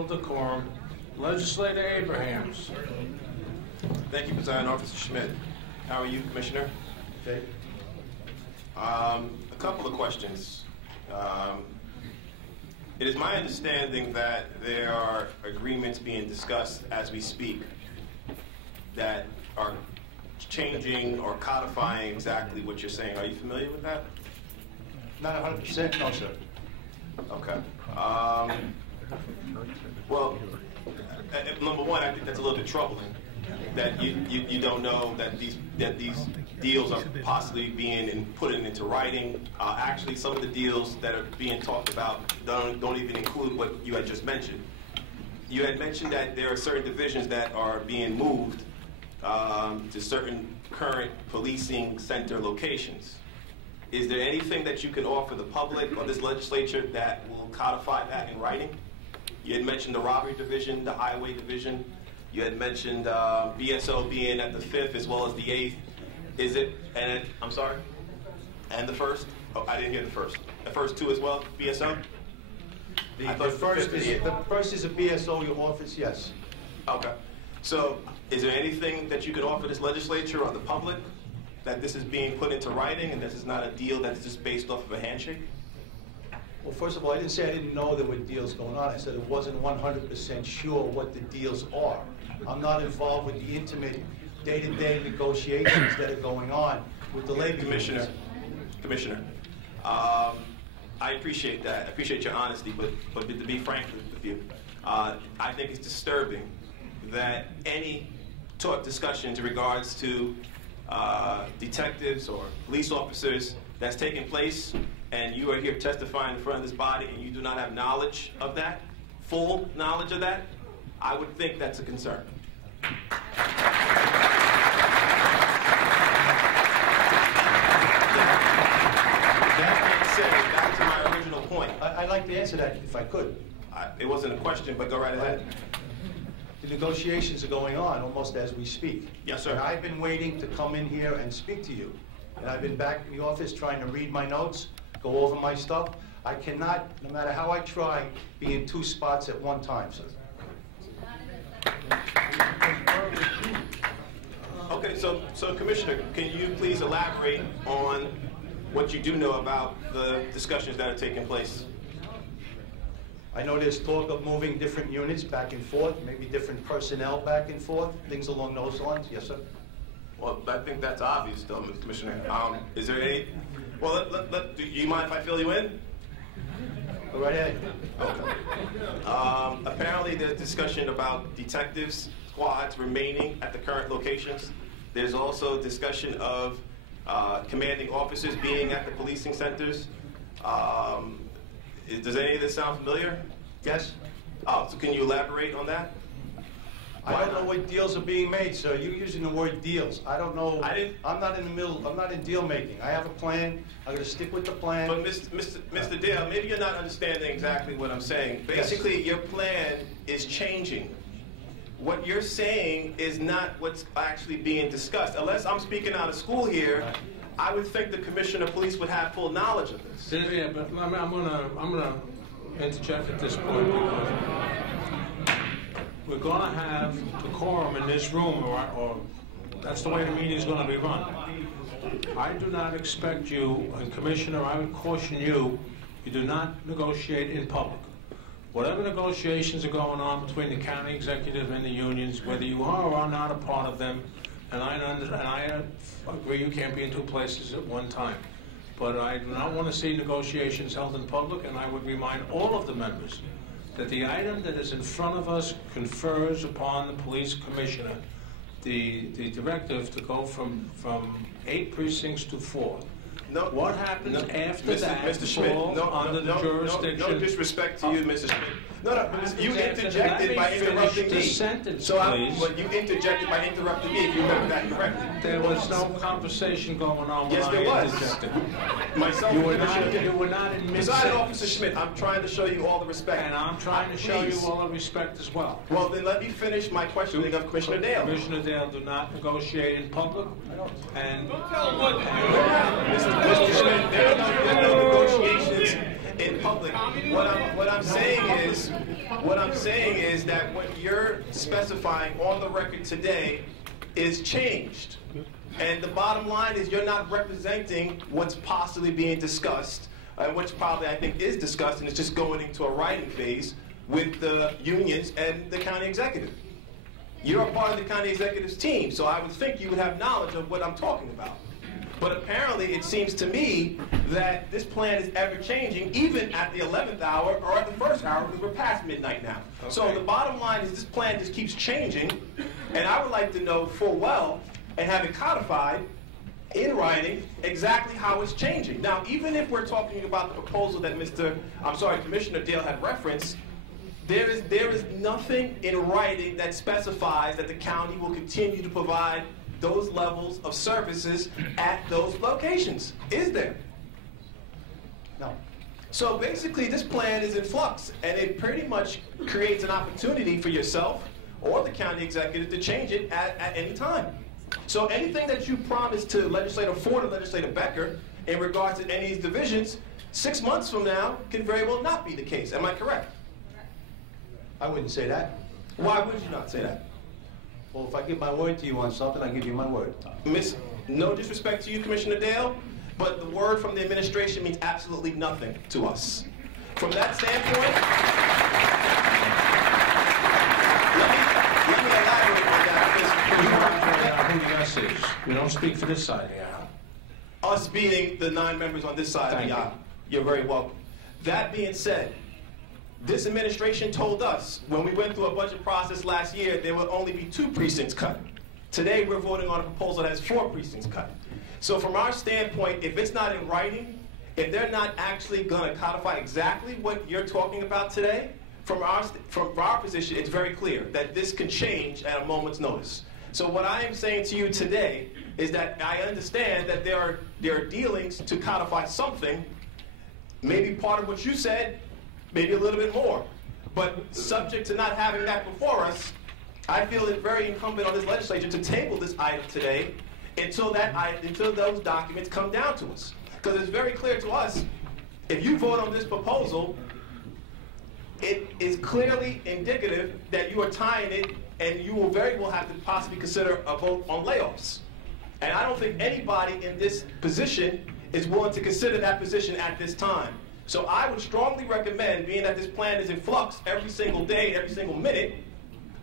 level of decorum. Legislator Abrahams. Thank you, Presiding Officer Schmidt. How are you, Commissioner? Okay. A couple of questions. It is my understanding that there are agreements being discussed as we speak that are changing or codifying exactly what you're saying. Are you familiar with that? Not 100%, no, sir. Okay. Well, number one, I think that's a little bit troubling. That you don't know that these deals are possibly being put into writing. Actually, some of the deals that are being talked about don't even include what you had just mentioned. You had mentioned that there are certain divisions that are being moved to certain current policing center locations. Is there anything that you can offer the public or this legislature that will codify that in writing? You had mentioned the robbery division, the highway division. You had mentioned BSO being at the 5th as well as the 8th. Is it, and I'm sorry? And the 1st? Oh, I didn't hear the 1st. The first 2 as well, BSO? The first is a BSO, your office, yes. Okay. So is there anything that you can offer this legislature or the public that this is being put into writing and this is not a deal that's just based off of a handshake? Well, first of all, I didn't say I didn't know there were deals going on. I said it wasn't 100% sure what the deals are. I'm not involved with the intimate day-to-day negotiations that are going on with the labor Commissioner, I appreciate that. I appreciate your honesty, but to be frank with you, I think it's disturbing that any discussions in regards to detectives or police officers that's taking place, and you are here testifying in front of this body and you do not have knowledge of that, full knowledge of that, I would think that's a concern. That being said, back to my original point. I'd like to answer that if I could. It wasn't a question, but go right ahead. The negotiations are going on almost as we speak. Yes, sir. And I've been waiting to come in here and speak to you. And I've been back in the office trying to read my notes, go over my stuff. I cannot, no matter how I try, be in 2 spots at one time, sir. Okay, so Commissioner, can you please elaborate on what you do know about the discussions that are taking place? I know there's talk of moving different units back and forth, maybe different personnel back and forth, things along those lines. Yes, sir. Well, I think that's obvious, though, Mr. Commissioner. Is there any? Well, do you mind if I fill you in? Go right ahead. Okay. Apparently, there's discussion about detectives, squads remaining at the current locations. There's also discussion of commanding officers being at the policing centers. Does any of this sound familiar? Yes. Oh, so can you elaborate on that? I don't know what deals are being made, sir. You're using the word deals. I don't know. I'm not in the middle. I'm not in deal making. I have a plan. I'm going to stick with the plan. But Mr. Dale, maybe you're not understanding exactly what I'm saying. Basically, yes. Your plan is changing. What you're saying is not what's actually being discussed. Unless I'm speaking out of school here, I would think the Commissioner of Police would have full knowledge of this. Yeah, but I'm gonna interject at this point because we're gonna have decorum in this room, or that's the way the meeting is going to be run. I do not expect you, and Commissioner, I would caution you, you do not negotiate in public. Whatever negotiations are going on between the county executive and the unions, whether you are or are not a part of them, and I agree you can't be in 2 places at one time. But I do not want to see negotiations held in public, and I would remind all of the members that the item that is in front of us confers upon the police commissioner the directive to go from 8 precincts to 4. No, what happens after that Mr. Schmidt, under the jurisdiction? No disrespect to you, Mr. Schmidt. No, you interjected by interrupting me. Sentence, so you interjected by interrupting me, if you remember that correctly. There was no conversation going on when yes, there was. Myself, you were not in mid-sentence. Presiding Officer Schmidt, I'm trying to show you all the respect. And I'm trying to show you all the respect as well. Well, then let me finish my questioning of Commissioner Dale. Commissioner Dale, do not negotiate in public. And Mr. Schmidt, there are no negotiations in public. What I'm saying is that what you're specifying on the record today is changed. And the bottom line is you're not representing what's possibly being discussed, which probably I think is discussed, and it's just going into a writing phase with the unions and the county executive. You're a part of the county executive's team, so I would think you would have knowledge of what I'm talking about. But apparently it seems to me that this plan is ever changing, even at the 11th hour or at the first hour, because we're past midnight now. Okay. So the bottom line is this plan just keeps changing, and I would like to know full well and have it codified in writing exactly how it's changing. Now, even if we're talking about the proposal that Commissioner Dale had referenced, there is nothing in writing that specifies that the county will continue to provide those levels of services at those locations. Is there? No. So basically, this plan is in flux, and it pretty much creates an opportunity for yourself or the county executive to change it at any time. So anything that you promised to Legislator Ford or Legislator Becker in regards to any of these divisions, 6 months from now can very well not be the case. Am I correct? I wouldn't say that. Why would you not say that? Well, if I give my word to you on something, I give you my word. No disrespect to you, Commissioner Dale, but the word from the administration means absolutely nothing to us. From that standpoint, let me elaborate on that. Who the us is. We don't speak for this side of the aisle. Us being the 9 members on this side of the aisle. You're very welcome. That being said, this administration told us when we went through a budget process last year, there will only be 2 precincts cut. Today, we're voting on a proposal that has 4 precincts cut. So from our standpoint, if it's not in writing, if they're not actually going to codify exactly what you're talking about today, from our position, it's very clear that this can change at a moment's notice. So what I am saying to you today is that I understand that there are dealings to codify something, maybe part of what you said, maybe a little bit more. But subject to not having that before us, I feel it very incumbent on this legislature to table this item today until those documents come down to us. Because it's very clear to us, if you vote on this proposal, it is clearly indicative that you are tying it, and you will very well have to possibly consider a vote on layoffs. And I don't think anybody in this position is willing to consider that position at this time. So I would strongly recommend, being that this plan is in flux every single day, every single minute,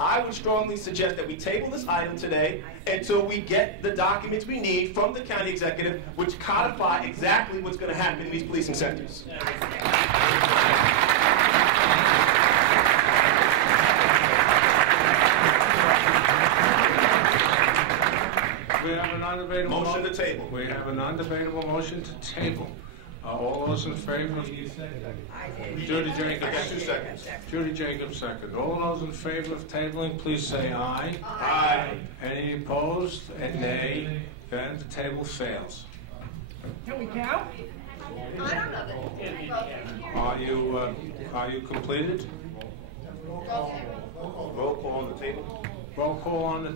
I would strongly suggest that we table this item today until we get the documents we need from the county executive, which codify exactly what's going to happen in these policing centers. We have a non-debatable motion to table. We have a non-debatable motion to table. All those in favor? Judy Jacobs. 2 seconds. Judy Jacobs, second. All those in favor of tabling, please say aye. Aye. Any opposed? And nay. Then the table fails. Can we count? I don't know. Are you completed? Roll call on the table. Roll call on the.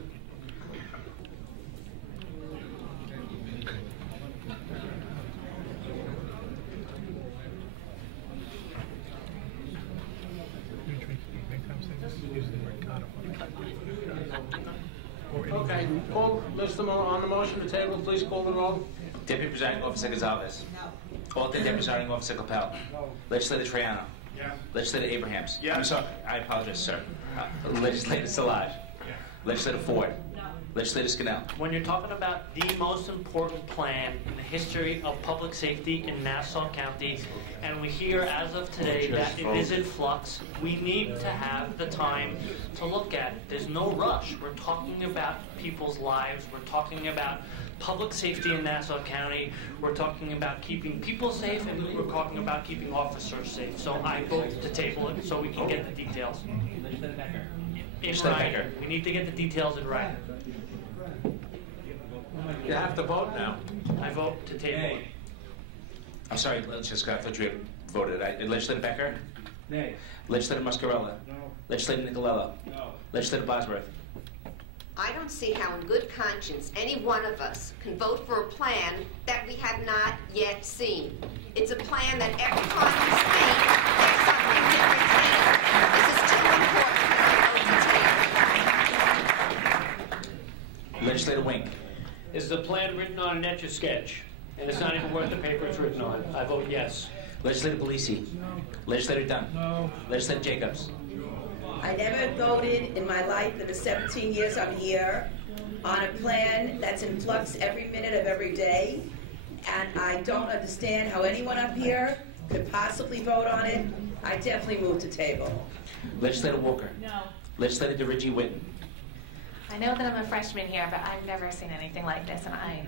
Okay, call, Mr. On the motion to table, please call the roll. Deputy Presiding Officer Gonzalez. No. Alternate Deputy Presiding Officer Capel. No. Legislator Triano. Yes. Legislator Abrahams. Yes. I'm sorry, I apologize, sir. Legislator Salage. Yes. Legislator Ford. No. Legislator Scannell. When you're talking about the most important plan in the history of public safety in Nassau County, and we hear as of today that it is in flux, we need to have the time to look at it. There's no rush. We're talking about people's lives. We're talking about public safety in Nassau County. We're talking about keeping people safe, and we're talking about keeping officers safe. So I vote to table it so we can get the details. In writing. We need to get the details in writing. You have to vote now. I vote to table it. I'm sorry, Legislator, I thought you had voted. Legislator Becker? Nay. Legislator Muscarella? No. Legislator Nicolella? No. Legislator Bosworth? I don't see how in good conscience any one of us can vote for a plan that we have not yet seen. It's a plan that every time we speak, there's something here retained. This is too important to vote to table. Legislator Wink. Is the plan written on an Etch-a-Sketch? And it's not even worth the paper it's written on. I vote yes. Legislator Belisi. No. Legislator Dunn. No. Legislator Jacobs. I never voted in my life in the 17 years I'm here on a plan that's in flux every minute of every day, and I don't understand how anyone up here could possibly vote on it. I definitely move to table. Legislator Walker. No. Legislator DeRiggi Whitten. I know that I'm a freshman here, but I've never seen anything like this, and I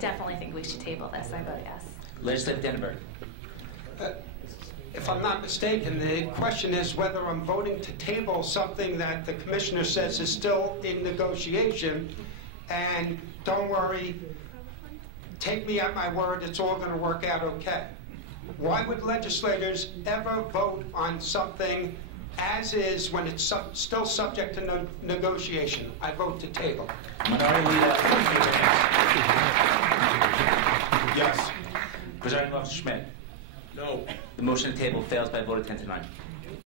definitely think we should table this. I vote yes. Legislator Denneberg. If I'm not mistaken, the question is whether I'm voting to table something that the commissioner says is still in negotiation. And don't worry, take me at my word, it's all going to work out okay. Why would legislators ever vote on something as is when it's still subject to negotiation? I vote to table. Minority Leader. Yes. Presiding Officer Schmidt. No. The motion to table fails by a vote of 10 to 9.